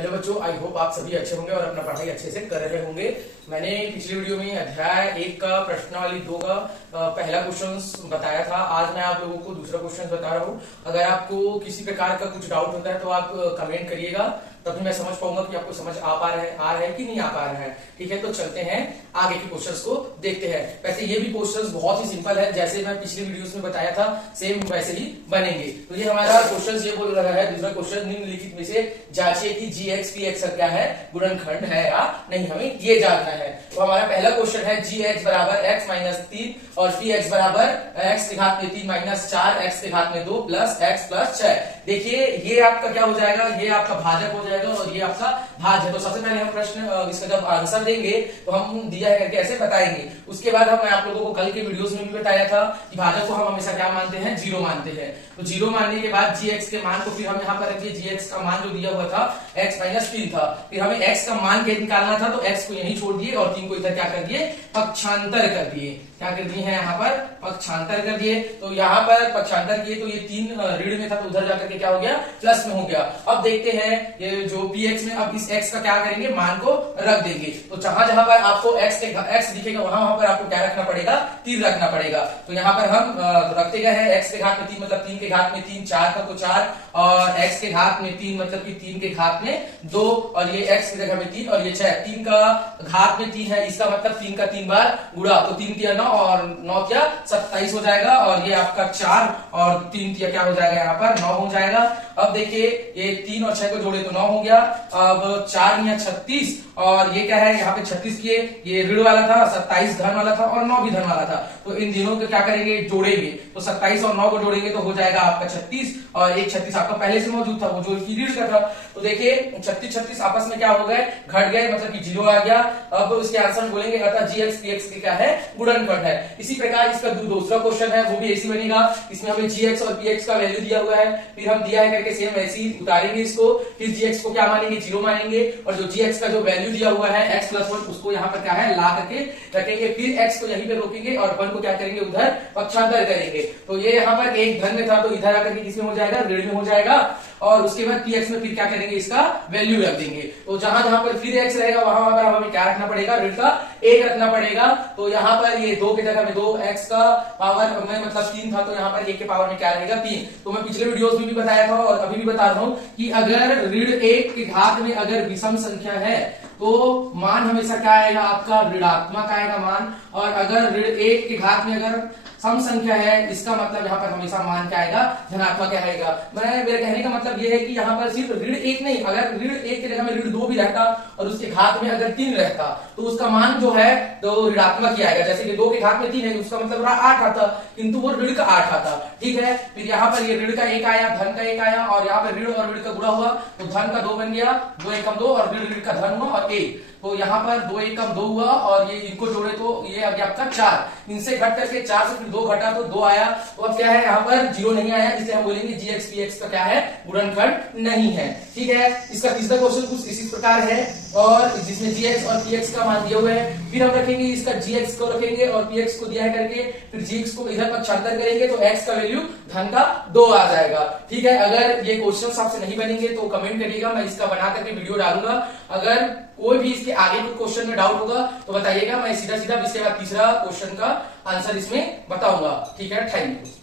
Hello बच्चों, I hope आप सभी अच्छे होंगे और अपना पढ़ाई अच्छे से कर रहे होंगे। मैंने पिछली वीडियो में अध्याय 1 का प्रश्नावली 2 का पहला क्वेश्चन बताया था। आज मैं आप लोगों को दूसरा क्वेश्चन बता रहा हूँ। अगर आपको किसी प्रकार का कुछ डाउट होता है तो आप कमेंट करिएगा, तभी मैं समझ पाऊंगा कि आपको समझ आ रहा है कि नहीं आ पा रहा है। ठीक है, तो चलते हैं आगे के क्वेश्चंस को देखते हैं। वैसे ये भी क्वेश्चंस बहुत ही सिंपल है, जैसे मैं पिछली वीडियोस में बताया था सेम वैसे ही बनेंगे। तो ये हमारा क्वेश्चन ये बोल रहा है, दूसरा क्वेश्चन, निम्नलिखित में से जांचिए कि gx px क्या है, गुणनखंड है या नहीं, हमें ये जानना है। तो हमारा पहला क्वेश्चन है gx बराबर x माइनस 3 और px बराबर x के घात में 3 माइनस 4 x के घात में 2 प्लस x प्लस 6। देखिए ये आपका क्या हो जाएगा, ये आपका भाजक हो जाएगा और ये आपका भाज्य है। तो सबसे पहले हम प्रश्न इसका जब आंसर देंगे तो हम दिया है करके ऐसे बताएंगे। उसके बाद मैं आप लोगों को कल के वीडियोस में भी बताया था कि भाजक को हम हमेशा क्या मानते हैं, 0 मानते हैं। तो 0 मानने के बाद gx के मान को फिर हम यहाँ पर रखिए, gx का मान जो दिया हुआ था x माइनस 3 था, फिर हमें x का मान क्या निकालना था, तो x को यहीं छोड़ दिए और 3 को इधर क्या कर दिए, पक्षांतर कर दिए। क्या कर दिए हैं यहाँ पर, पक्षांतर कर दिए। तो यहाँ पर पक्षांतर किए तो ये 3 ऋण में था तो उधर जाकर के क्या हो गया, प्लस में हो गया। अब देखते हैं ये जो px में, अब इस x का क्या करेंगे, मान को रख देंगे। तो जहां जहां पर आपको x दिखेगा वहां पर आपको क्या रखना पड़ेगा, 3 रखना पड़ेगा। तो यहाँ पर हम रखते गए हैं x के घात में 3 मतलब 3 के घात में 3, 4 का तो 4 और x के घात में 3 मतलब कि 3 के घात में 2 और ये x की जगह में 3 और ये 6, 3 का घात में 3 है, इसका मतलब 3 का 3 बार गुणा, तो 3 तिया 9 और 9 क्या 27 हो जाएगा और ये आपका 4 और 3 तिया क्या हो जाएगा, यहाँ पर 9 हो जाएगा। अब देखिए ये 3 और 6 को जोड़े तो 9 हो गया। अब 4 या 36 और ये क्या है, यहाँ पे 36 किए, ये ऋण वाला था, 27 धन वाला था और 9 भी धन वाला था। तो इन दिनों को क्या करेंगे, जोड़ेंगे। तो 27 और 9 को जोड़ेंगे तो हो जाएगा आपका 36 और एक 36 आपका पहले से मौजूद था, वो जो कि ऋण का था। तो देखिए 36 आपस में क्या हो गए, घट गए, मतलब कि 0 आ गया। अब उसके आंसर में बोलेंगे अतः gx px क्या है, गुणनखंड है। इसी प्रकार इसका दूसरा क्वेश्चन है, वो भी ऐसी बनेगा। इसमें हमें gx और px का वैल्यू दिया हुआ है, फिर हम दिया है करके सेम ऐसे ही उतारेंगे इसको, फिर gx को क्या मानेंगे, 0 मानेंगे और जो gx का जो वैल्यू दिया हुआ है x प्लस 1 उसको यहाँ पर क्या है ला करके रखेंगे, फिर x को यहीं पे रोकेंगे और 1 को क्या करेंगे, उधर पक्षांतर करेंगे। तो ये यहाँ पर एक धन में था तो इधर आकर के किसमें हो जाएगा, ऋण में हो जाएगा। और उसके बाद px में फिर क्या करेंगे, इसका वैल्यू रख देंगे। तो जहां जहां पर फिर x रहेगा वहां पर हमें क्या रखना पड़ेगा, ऋण का 1 रखना पड़ेगा। तो यहाँ पर ये 2 की जगह में 2, x का पावर में मतलब 3 था तो यहाँ पर 1 के पावर में क्या रहेगा, 3। तो मैं पिछले वीडियोस में भी बताया था और अभी भी बता रहा हूँ कि अगर ऋण 1 के घात में अगर विषम संख्या है तो मान हमेशा क्या आएगा, आपका ऋणात्मक आएगा मान। और अगर ऋण 1 के घात में अगर सम संख्या है, इसका मतलब यहाँ पर हमेशा मान क्या आएगा, धनात्मक आएगा। मेरे कहने का मतलब ये है कि यहाँ पर सिर्फ ऋण 1 नहीं, अगर ऋण 1 की जगह में ऋण 2 भी रहता और उसके घात में अगर 3 रहता तो उसका मान जो है तो ऋणात्मक ही आएगा। जैसे कि 2 के घात में 3 है उसका मतलब 8 आता, किंतु वो ऋण का 8 आता। ठीक है, फिर यहाँ पर ये ऋण का 1 आया, धन का 1 आया और यहाँ पर ऋण और ऋण का गुणा हुआ तो धन का 2 बन गया, 2 एकम 2 और ऋण का धन हुआ और 1। तो यहाँ पर 2 एकम 2 हुआ और ये इनको जोड़े तो ये आ गया आपका 4। इनसे घट करके 4 से फिर 2 घटा तो 2 आया। तो अब क्या है, यहाँ पर 0 नहीं आया, इसलिए हम बोलेंगे gx px का क्या है, गुणनखंड नहीं है। ठीक है, इसका तीसरा क्वेश्चन कुछ इसी प्रकार है और जिसमें gx और px का मान दिया हुआ है। फिर हम रखेंगे इसका gx को रखेंगे और px को दिया है करके, फिर gx को इधर पक्षांतर करेंगे तो x का वैल्यू धन का 2 आ जाएगा। ठीक है, अगर ये क्वेश्चन आपसे नहीं बनेंगे तो कमेंट करिएगा, मैं इसका बना करके वीडियो डालूंगा। अगर कोई भी इसके आगे कोई क्वेश्चन में डाउट होगा तो बताइएगा, मैं सीधा सीधा इसके बाद तीसरा क्वेश्चन का आंसर इसमें बताऊंगा। ठीक है, थैंक यू।